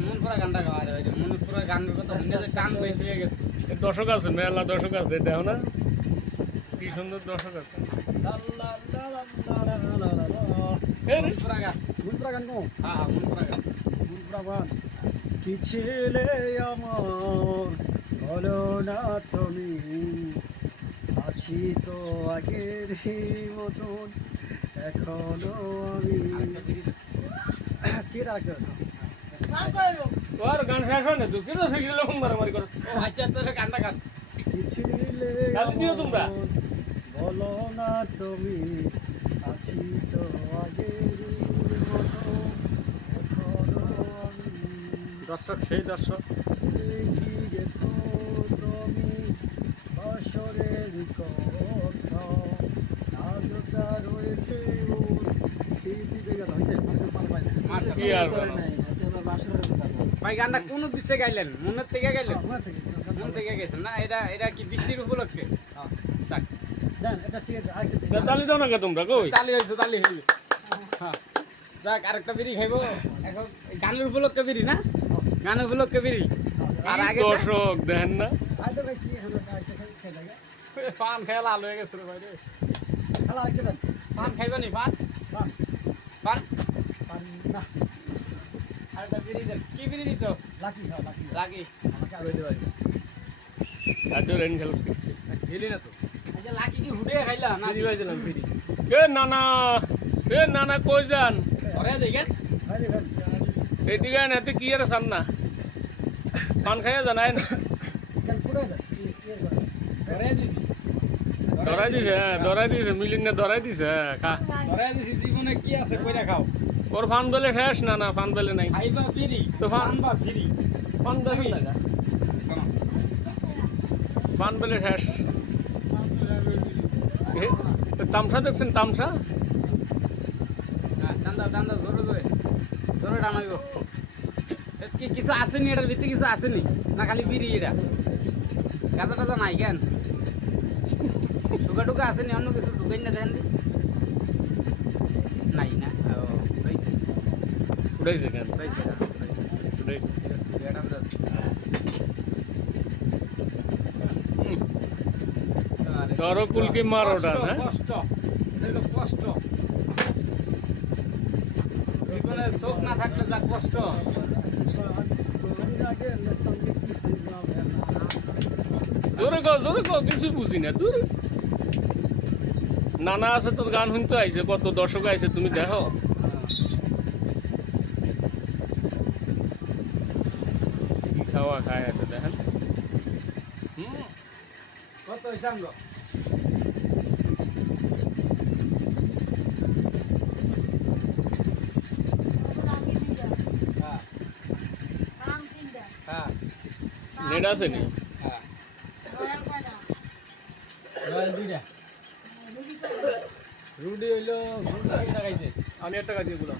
মন পুরা গানটা গাওয়া রে মন পুরা গানের কথা শুনলে কান বেশি হয়ে গেছে দর্শক আছে মেলা দর্শক আছে দেখো না কি সুন্দর দর্শক আছে মন পুরা গান কো হ্যাঁ মন পুরা গান কি ছেলে আমার বলো না তুমি আছি তো আগের মতন এখনো আমি তোর গান শেষ হয় না তুই কেন শিখলে মারামারি করো আচ্ছা তোর গানটা গান কি ছেলে গালি দিও তোমরা। বলো না তুমি আছি তো আগের মতন এখনো আমি দর্শক সেই দর্শক কি গেছো তুমি বছরের কথা আজটা রয়েছে ওর স্মৃতি জায়গা হয়েছে মাশাআল্লাহ। কি আর বলো? ভাই গানটা কোন দিছে গাইলেন মনের থেকে গাইলেন মন থেকে গেছেন না এটা এটা কি বৃষ্টির উপলক্ষে যাক তালি দাও না কে তোমরা কই তালি হইছে তালি হইবে হ্যাঁ যাক আরেকটা বিড়ি খাইবো এখন এই গানের উপলক্ষে বিড়ি না গানের উপলক্ষে বিড়ি আর আগে দর্শক দেখেন না পান খেলা আলো হয়ে গেছে রে ভাই রে পান খাইবা নি পান পান আরেকটা বিড়ি দেন কি বিড়ি দিত লাগি রাজ্য রেন খেলস খেলি না তো আচ্ছা লাগি কি হুডে খাইলা না ফিরি বাই দিলাম ফিরি এ নানা কই যান ঘরে দেখেন এদিকে আয় না তুই কি আর সান না পান খাইয়া জানাই না ঘরে দিছি ধরাই দিছে মিলিন না ধরাই দিছে খা ঘরে দিছি জীবনে কি আছে কইরা খাও ওর ফান বেলে শেষ না ফান বেলে নাই খাইবা বিড়ি তো পান বা ফিরি ফান বেলে ফান বেলে শেষ তামসা দেখছেন তামসা হ্যাঁ টান্দা টান্দা জোরে জোরে জোরে টানাইব কি কিছু আসেনি এটার ভিতরে কিছু আসেনি না খালি বিড়ি এটা গাঁজা টাজা নাই কেন টুকা টুকা আসেনি অন্য কিছু ঢুকাই না দেখেন নাই না ও রয়েছে উঠাইছে কেন রয়েছে উঠাইছে। ধরো কুলকি মার ওটা না কষ্ট এটা হলো কষ্ট জীবনে চোখ না থাকলে যা কষ্ট জোরে কো কিছু বুঝি না দূর নানা আছে তোর গান শুনতে আইছে কত দর্শক আইছে তুমি দেখো কি খাওয়া খায় আছে দেখেন কত হইসাঙ্গ হ্যাঁ হ্যাঁ নেট আছে নি হ্যাঁ রয়্যাল দুইটা রুডি হইলো রুডি লাগাইছে আমি একটা কাজ এগুলো